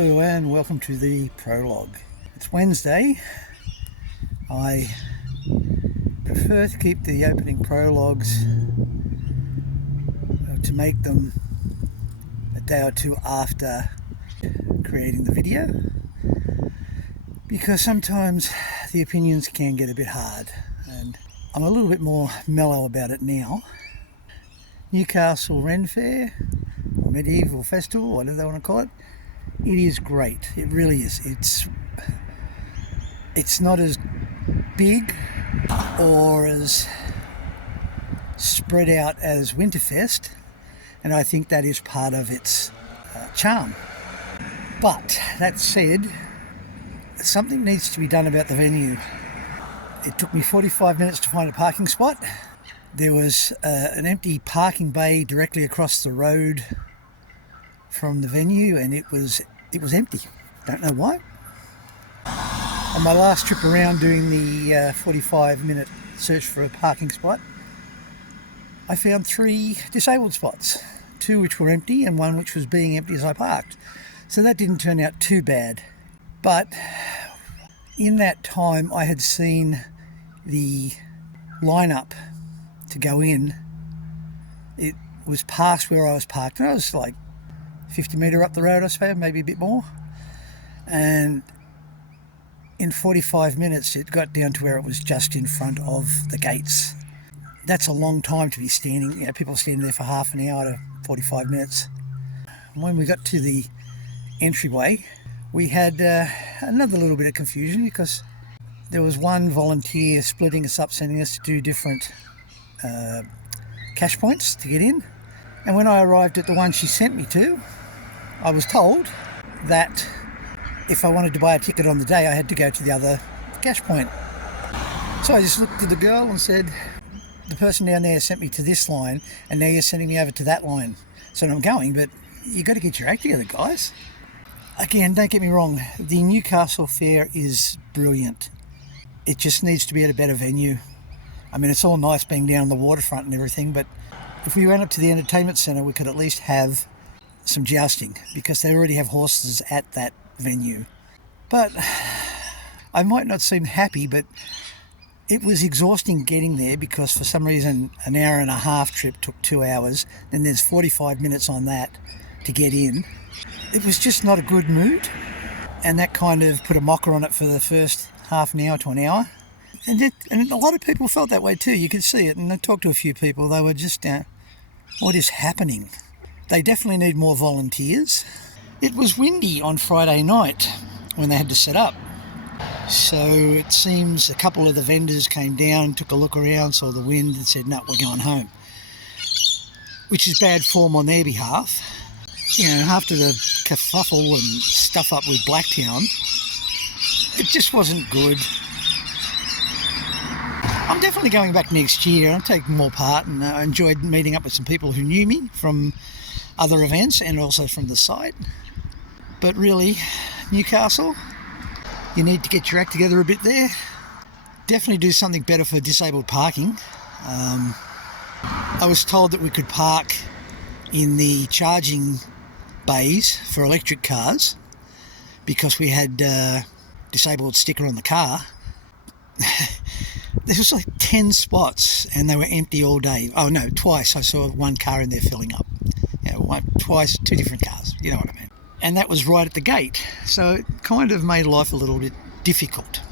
Hello and welcome to the prologue. It's Wednesday. I prefer to keep the opening prologues to make them a day or two after creating the video, because sometimes the opinions can get a bit hard, and I'm a little bit more mellow about it now. Newcastle Ren Fair, or Medieval Festival, whatever they want to call it, it is great. It really is. It's not as big or as spread out as Winterfest, and I think that is part of its charm. But that said, something needs to be done about the venue. It took me 45 minutes to find a parking spot. There was an empty parking bay directly across the road from the venue, and it was empty. Don't know why. On my last trip around doing the 45-minute search for a parking spot, I found 3 disabled spots, 2 which were empty and 1 which was being empty as I parked. So that didn't turn out too bad. But in that time I had seen the lineup to go in. It was past where I was parked, and I was like 50 metre up the road, I suppose, maybe a bit more. And in 45 minutes it got down to where it was just in front of the gates. That's a long time to be standing. People standing there for half an hour to 45 minutes. When we got to the entryway, we had another little bit of confusion, because there was one volunteer splitting us up, sending us to do different cash points to get in. And when I arrived at the one she sent me to, I was told that if I wanted to buy a ticket on the day, I had to go to the other cash point. So I just looked at the girl and said, the person down there sent me to this line, and now you're sending me over to that line. So I'm going, but you got to get your act together, guys. Again, don't get me wrong, the Newcastle Fair is brilliant. It just needs to be at a better venue. I mean, it's all nice being down on the waterfront and everything, but if we went up to the entertainment centre, we could at least have some jousting, because they already have horses at that venue. But I might not seem happy, but it was exhausting getting there, because for some reason an hour and a half trip took 2 hours, then there's 45 minutes on that to get in. It was just not a good mood, and that kind of put a mocker on it for the first half an hour to an hour. And a lot of people felt that way too. You could see it, and I talked to a few people. They were just, what is happening? They definitely need more volunteers. It was windy on Friday night when they had to set up. So it seems a couple of the vendors came down, took a look around, saw the wind and said, no, we're going home. Which is bad form on their behalf. After the kerfuffle and stuff up with Blacktown, it just wasn't good. I'm definitely going back next year. I'm taking more part, and I enjoyed meeting up with some people who knew me from other events and also from the site. But really, Newcastle, you need to get your act together a bit there. Definitely do something better for disabled parking. I was told that we could park in the charging bays for electric cars because we had disabled sticker on the car. There was like 10 spots and they were empty all day. Oh no, twice I saw one car in there filling up. Twice, 2 different cars, you know what I mean. And that was right at the gate, so it kind of made life a little bit difficult.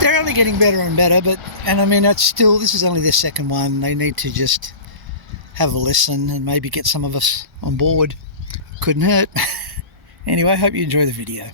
They're only getting better and better, this is only their second one. They need to just have a listen and maybe get some of us on board. Couldn't hurt. Anyway, I hope you enjoy the video.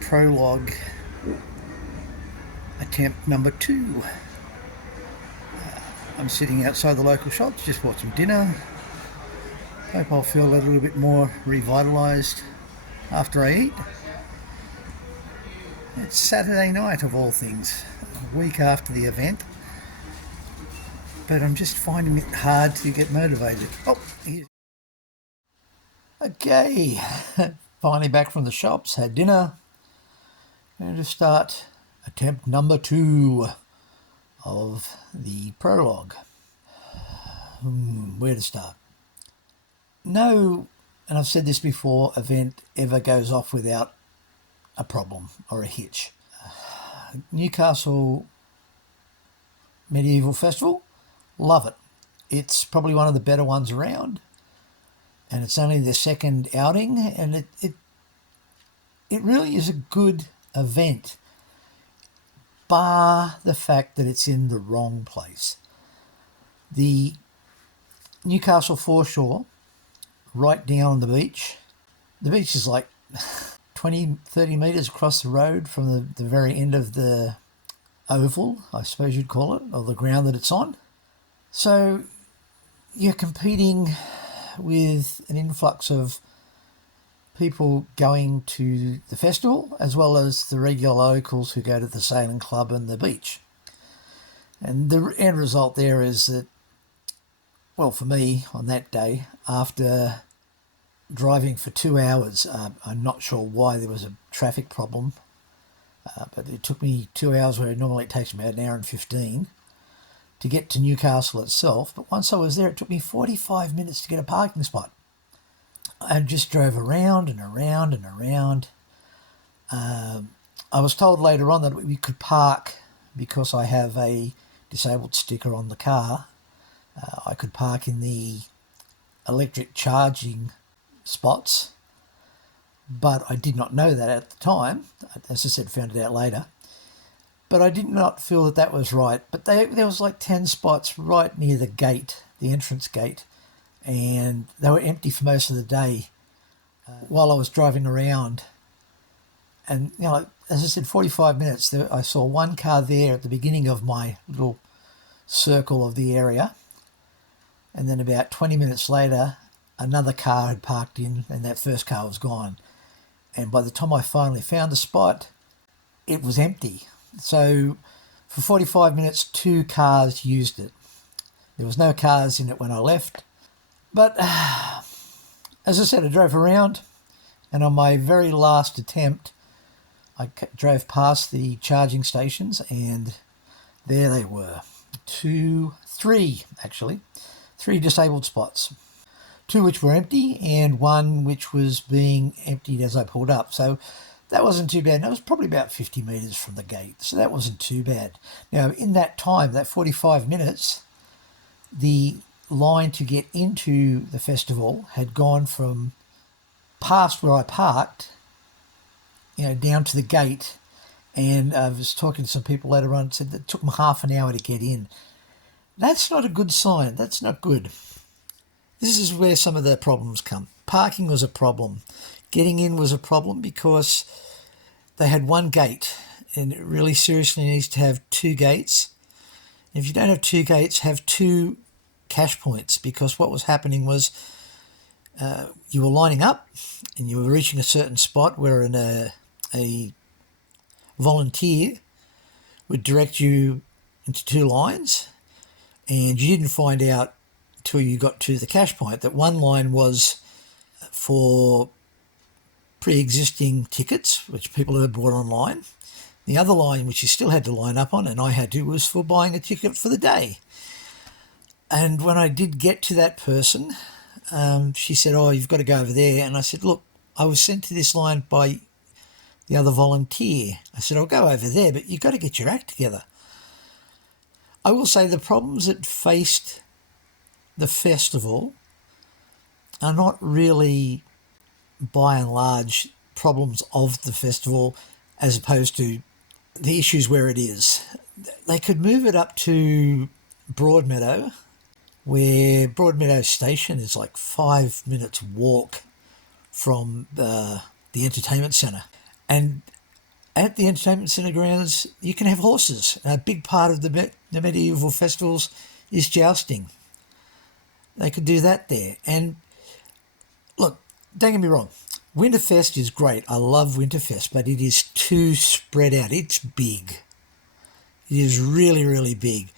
Prologue attempt number 2. I'm sitting outside the local shops, just bought some dinner. Hope I'll feel a little bit more revitalised after I eat. It's Saturday night of all things, a week after the event, but I'm just finding it hard to get motivated. Oh, here's... Okay, finally back from the shops, had dinner. Going to start attempt number 2 of the prologue. Where to start? No, and I've said this before, event ever goes off without a problem or a hitch. Newcastle Medieval Festival, love it. It's probably one of the better ones around, and it's only the second outing, and it really is a good event, bar the fact that it's in the wrong place. The Newcastle foreshore, right down the beach. The beach is like 20-30 metres across the road from the very end of the oval, I suppose you'd call it, or the ground that it's on. So you're competing with an influx of people going to the festival, as well as the regular locals who go to the sailing club and the beach. And the end result there is that, well, for me on that day, after driving for 2 hours, I'm not sure why there was a traffic problem, but it took me 2 hours where normally it takes me about an hour and 15 to get to Newcastle itself. But once I was there, it took me 45 minutes to get a parking spot. I just drove around and around and around. I was told later on that we could park, because I have a disabled sticker on the car. I could park in the electric charging spots, but I did not know that at the time. As I said, found it out later. But I did not feel that was right. But there was like 10 spots right near the gate, the entrance gate, and they were empty for most of the day while I was driving around. And, you know, as I said, 45 minutes, I saw one car there at the beginning of my little circle of the area. And then about 20 minutes later, another car had parked in, and that first car was gone. And by the time I finally found the spot, it was empty. So for 45 minutes, 2 cars used it. There was no cars in it when I left. But as I said, I drove around, and on my very last attempt, I drove past the charging stations, and there they were. 3 disabled spots. 2 which were empty, and 1 which was being emptied as I pulled up. So that wasn't too bad. And it was probably about 50 metres from the gate, so that wasn't too bad. Now, in that time, that 45 minutes, the line to get into the festival had gone from past where I parked, down to the gate. And I was talking to some people later on, said that it took them half an hour to get in. That's not a good sign. That's not good. This is where some of the problems come. Parking was a problem. Getting in was a problem because they had 1 gate, and it really seriously needs to have 2 gates. And if you don't have 2 gates, have 2 cash points, because what was happening was you were lining up and you were reaching a certain spot where a volunteer would direct you into 2 lines, and you didn't find out until you got to the cash point that one line was for pre-existing tickets, which people had bought online. The other line, which you still had to line up on, and I had to, was for buying a ticket for the day. And when I did get to that person, she said, "Oh, you've got to go over there." And I said, "Look, I was sent to this line by the other volunteer." I said, "I'll go over there, but you've got to get your act together." I will say the problems that faced the festival are not really, by and large, problems of the festival, as opposed to the issues where it is. They could move it up to Broadmeadow, where Broadmeadow Station is like 5 minutes walk from the entertainment centre. And at the entertainment centre grounds, you can have horses. A big part of the medieval festivals is jousting. They could do that there. And Look, don't get me wrong. Winterfest is great. I love Winterfest, but it is too spread out. It's big. It is really, really big.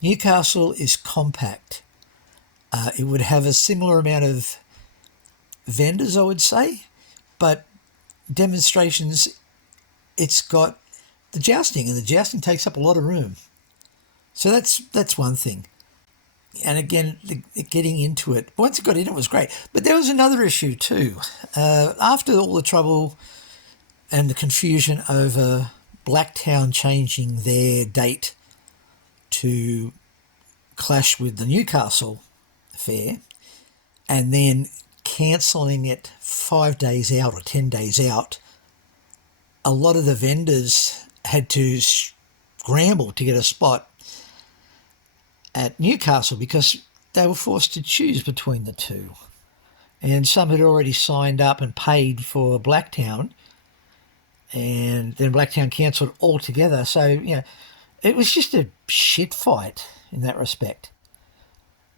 Newcastle is compact. It would have a similar amount of vendors, I would say, but demonstrations, it's got the jousting, and the jousting takes up a lot of room. So that's one thing. And again, getting into it, once it got in, it was great. But there was another issue too. After all the trouble and the confusion over Blacktown changing their date to clash with the Newcastle fair, and then cancelling it 5 days out or 10 days out, a lot of the vendors had to scramble to get a spot at Newcastle because they were forced to choose between the two. And some had already signed up and paid for Blacktown, and then Blacktown cancelled altogether. So, it was just a shit fight in that respect.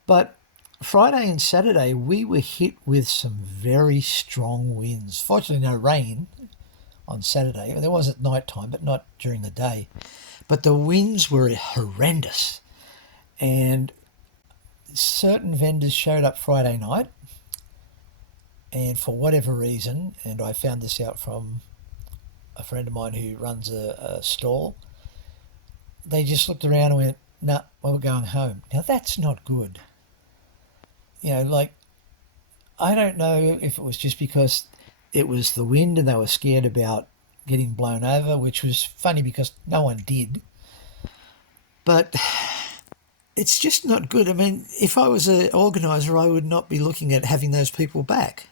But Friday and Saturday, we were hit with some very strong winds. Fortunately, no rain on Saturday. There was at night time, but not during the day. But the winds were horrendous. And certain vendors showed up Friday night, and for whatever reason, and I found this out from a friend of mine who runs a stall, they just looked around and went, "Nah, well, we're going home." Now, that's not good. I don't know if it was just because it was the wind and they were scared about getting blown over, which was funny because no one did. But it's just not good. I mean, if I was an organiser, I would not be looking at having those people back.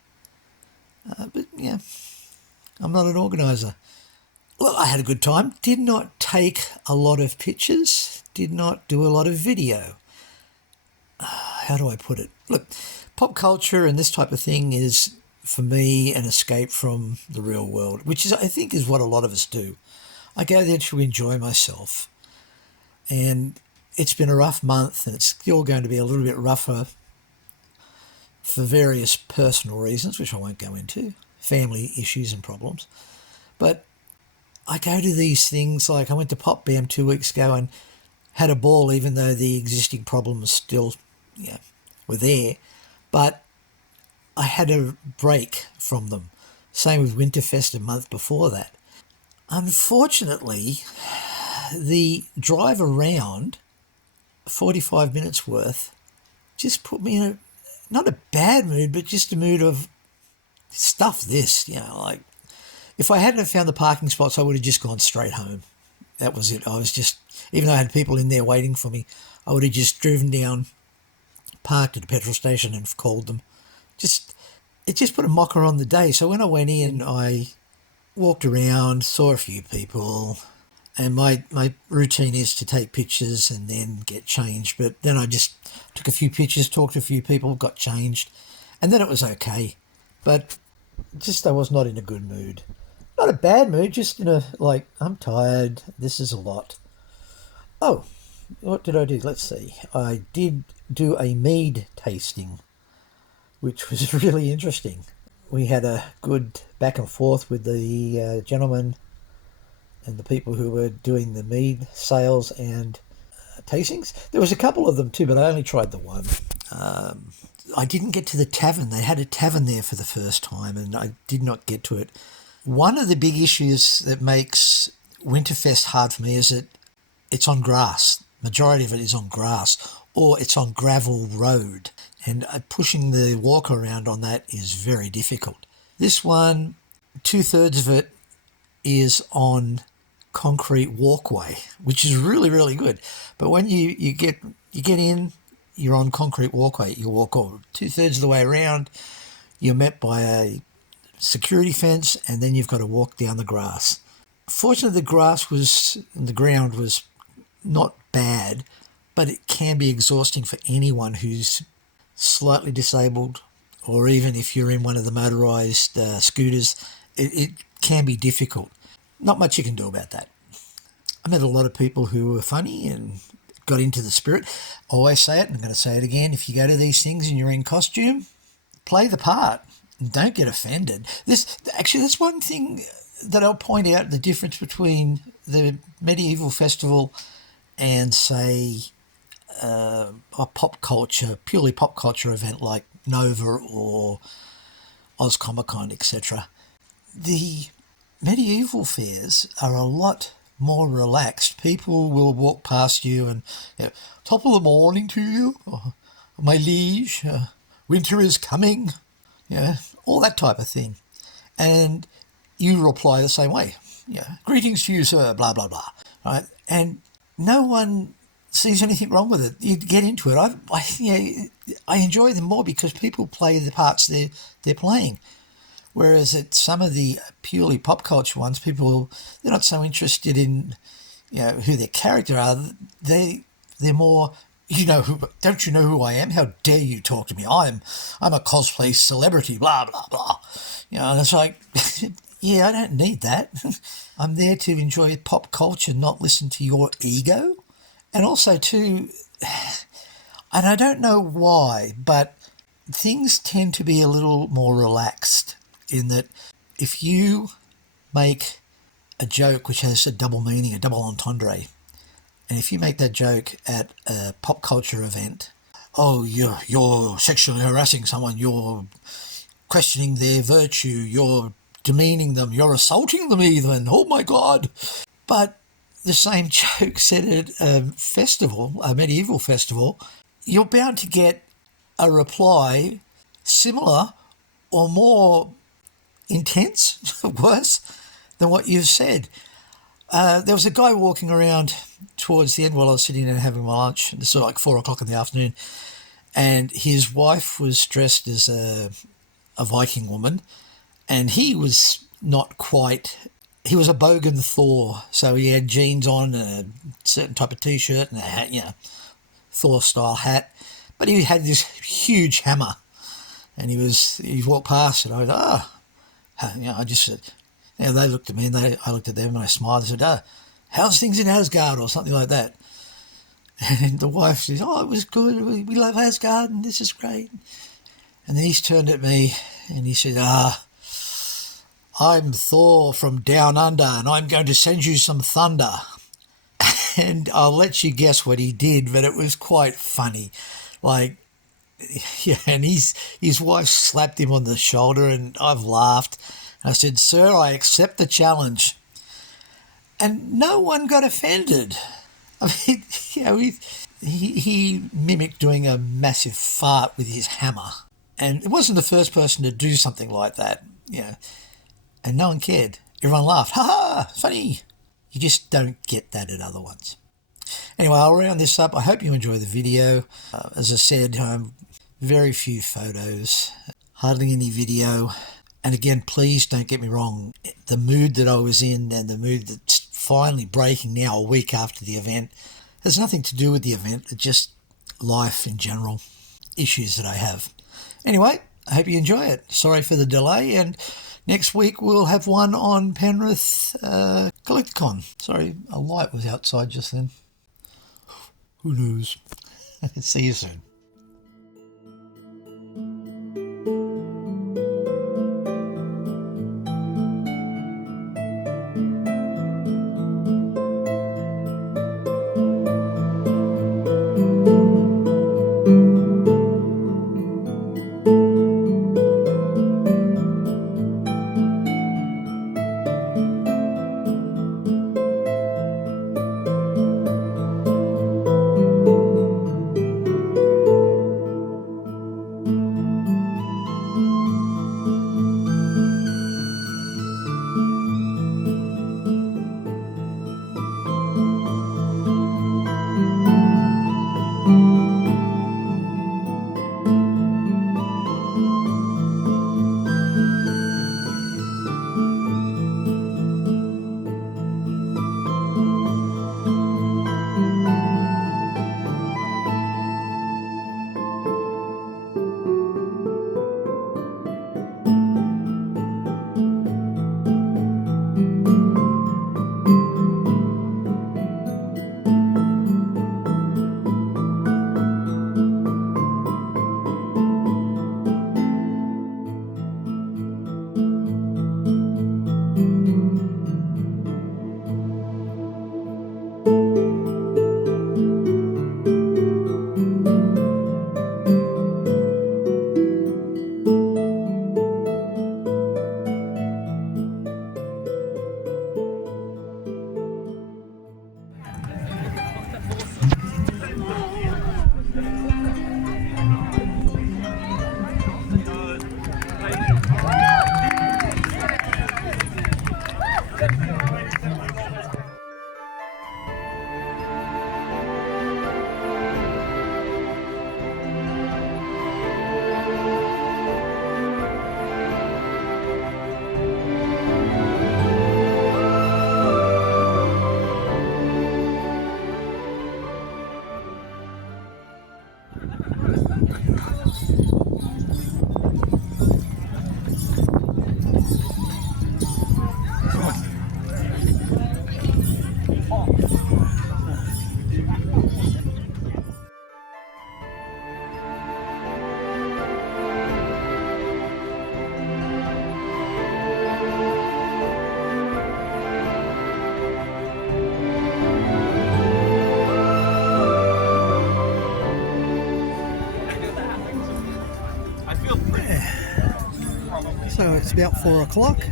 But yeah, I'm not an organiser. Well, I had a good time. Did not take a lot of pictures. Did not do a lot of video. How do I put it? Look, pop culture and this type of thing is, for me, an escape from the real world, which is, I think, is what a lot of us do. I go there to enjoy myself. And it's been a rough month, and it's still going to be a little bit rougher for various personal reasons, which I won't go into, family issues and problems. But I go to these things, like I went to Pop Bam 2 weeks ago and had a ball, even though the existing problems still were there. But I had a break from them. Same with Winterfest a month before that. Unfortunately, the drive around, 45 minutes worth, just put me in not a bad mood, but just a mood of stuff this, like if I hadn't have found the parking spots, I would have just gone straight home. That was it. I was just, even though I had people in there waiting for me, I would have just driven down, parked at a petrol station and called them. It just put a mocker on the day. So when I went in, I walked around, saw a few people, and my routine is to take pictures and then get changed. But then I just took a few pictures, talked to a few people, got changed, and then it was okay. But just I was not in a good mood. Not a bad mood, just in a, I'm tired, this is a lot. Oh, what did I do? Let's see. I did do a mead tasting, which was really interesting. We had a good back and forth with the gentleman and the people who were doing the mead sales and tastings. There was a couple of them too, but I only tried the one. I didn't get to the tavern. They had a tavern there for the first time, and I did not get to it. One of the big issues that makes Winterfest hard for me is that it's on grass. Majority of it is on grass, or it's on gravel road, and pushing the walk around on that is very difficult. This one, 2/3 of it is on concrete walkway, which is really, really good. But when you get in, you're on concrete walkway. You walk over 2/3 of the way around, you're met by a security fence, and then you've got to walk down the grass. Fortunately, the ground was not bad, but it can be exhausting for anyone who's slightly disabled, or even if you're in one of the motorised scooters, it can be difficult. Not much you can do about that. I met a lot of people who were funny and got into the spirit. I always say it, and I'm going to say it again, if you go to these things and you're in costume, play the part. Don't get offended. That's one thing that I'll point out, the difference between the medieval festival and, say, a purely pop culture event like Nova or Oz Comic Con, etc. The medieval fairs are a lot more relaxed. People will walk past you and, top of the morning to you, my liege, winter is coming, all that type of thing. And you reply the same way. Greetings to you, sir, blah, blah, blah. Right? And no one sees anything wrong with it. You get into it. I enjoy them more because people play the parts they're playing. Whereas at some of the purely pop culture ones, they're not so interested in, who their character are. They're more, don't you know who I am? How dare you talk to me? I'm a cosplay celebrity, blah, blah, blah. And it's like, yeah, I don't need that. I'm there to enjoy pop culture, not listen to your ego. And also too, and I don't know why, but things tend to be a little more relaxed in that if you make a joke which has a double meaning, a double entendre, and if you make that joke at a pop culture event, oh, you're sexually harassing someone, you're questioning their virtue, you're demeaning them, you're assaulting them even, oh my God. But the same joke said at a festival, a medieval festival, you're bound to get a reply similar or more intense, worse, than what you've said. There was a guy walking around towards the end while I was sitting there having my lunch. This was like 4 o'clock in the afternoon. And his wife was dressed as a Viking woman. And he was not quite... He was a bogan Thor. So he had jeans on and a certain type of T-shirt and a hat, Thor-style hat. But he had this huge hammer. And he walked past and I was, I just said... they looked at me and I looked at them and I smiled and said, how's things in Asgard or something like that? And the wife says, it was good. We love Asgard and this is great. And then he's turned at me and he said, I'm Thor from down under and I'm going to send you some thunder. And I'll let you guess what he did, but it was quite funny. And his wife slapped him on the shoulder and I've laughed. I said, sir, I accept the challenge. And no one got offended. I mean, he mimicked doing a massive fart with his hammer. And it wasn't the first person to do something like that, And no one cared. Everyone laughed. Ha ha, funny. You just don't get that at other ones. Anyway, I'll round this up. I hope you enjoy the video. As I said, very few photos, hardly any video. And again, please don't get me wrong. The mood that I was in and the mood that's finally breaking now a week after the event has nothing to do with the event. It's just life in general, issues that I have. Anyway, I hope you enjoy it. Sorry for the delay. And next week we'll have one on Penrith Collecticon. Sorry, a light was outside just then. Who knows? See you soon. So it's about 4 o'clock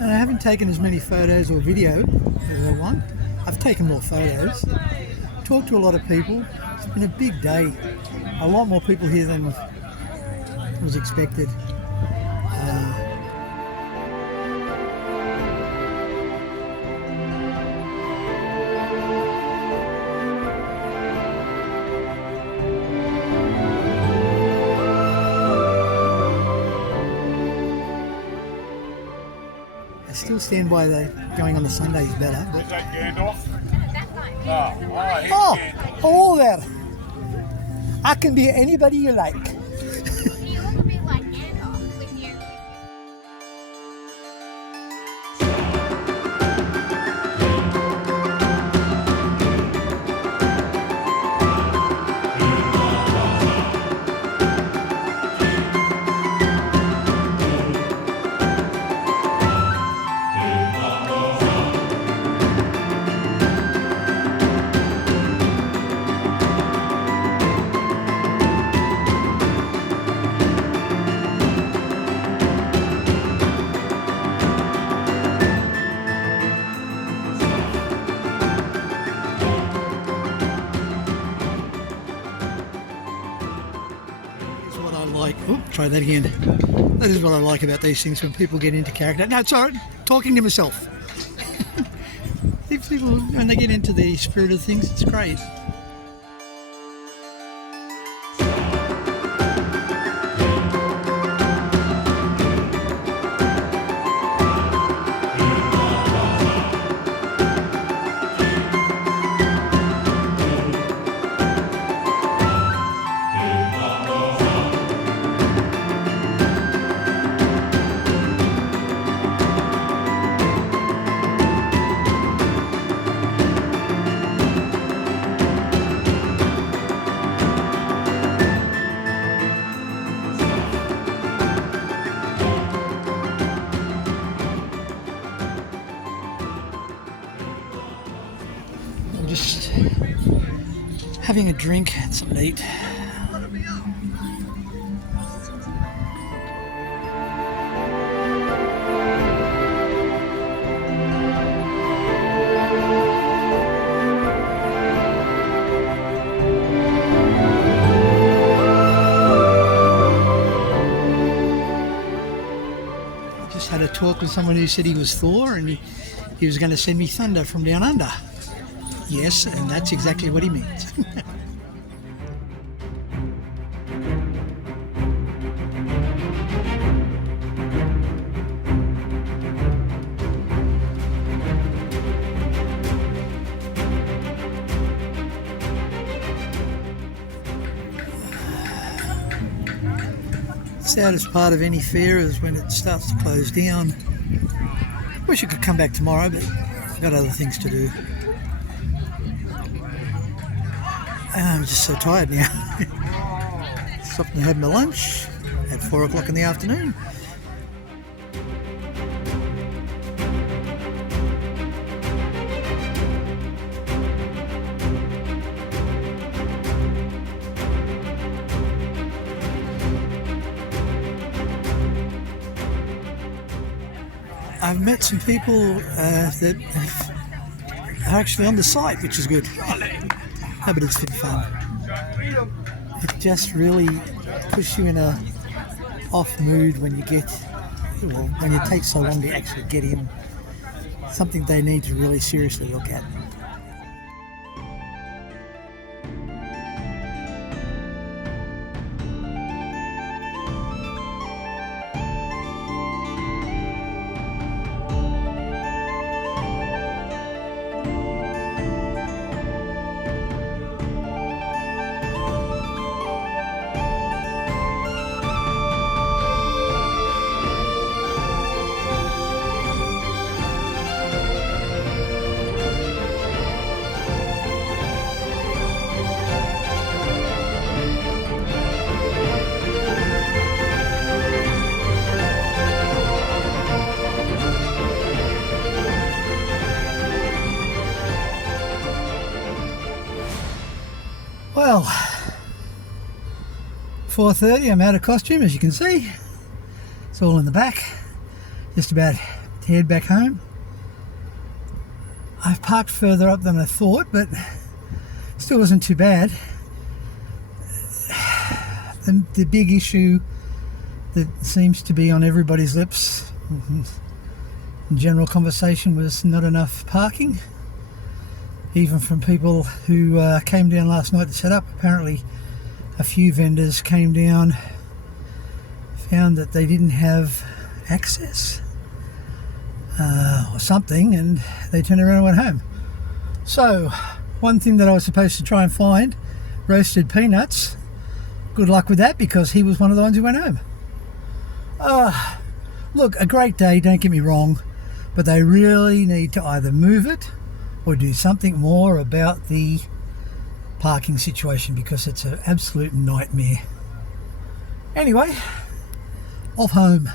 and I haven't taken as many photos or video as I want. I've taken more photos, talked to a lot of people. It's been a big day, a lot more people here than was expected. I still stand by the going on the Sunday is better. But... Is that Gandalf? Oh, hello there. I can be anybody you like. You look a bit like Gandalf with you. Try that again. That is what I like about these things, when people get into character. No, it's all right. Talking to myself. If people, when they get into the spirit of things, it's great. Just having a drink and something to eat. Just had a talk with someone who said he was Thor and he was going to send me thunder from down under. Yes, and that's exactly what he means. Saddest part of any fair is when it starts to close down. Wish I could come back tomorrow, but I've got other things to do. I'm just so tired now. Stopped and had my lunch at 4 o'clock in the afternoon. I've met some people that are actually on the site, which is good. No, but it's been fun. It just really puts you in a off mood when you get, well, when it takes so long to actually get in. something they need to really seriously look at. Well, 4:30, I'm out of costume, as you can see. It's all in the back. Just about to head back home. I've parked further up than I thought, but still wasn't too bad. The big issue that seems to be on everybody's lips in general conversation was not enough parking. Even from people who came down last night to set up. Apparently a few vendors came down, found that they didn't have access or something, and they turned around and went home. So one thing that I was supposed to try and find, roasted peanuts, good luck with that, because he was one of the ones who went home. Look, a great day, don't get me wrong, but they really need to either move it or do something more about the parking situation, because it's an absolute nightmare. Anyway, off home.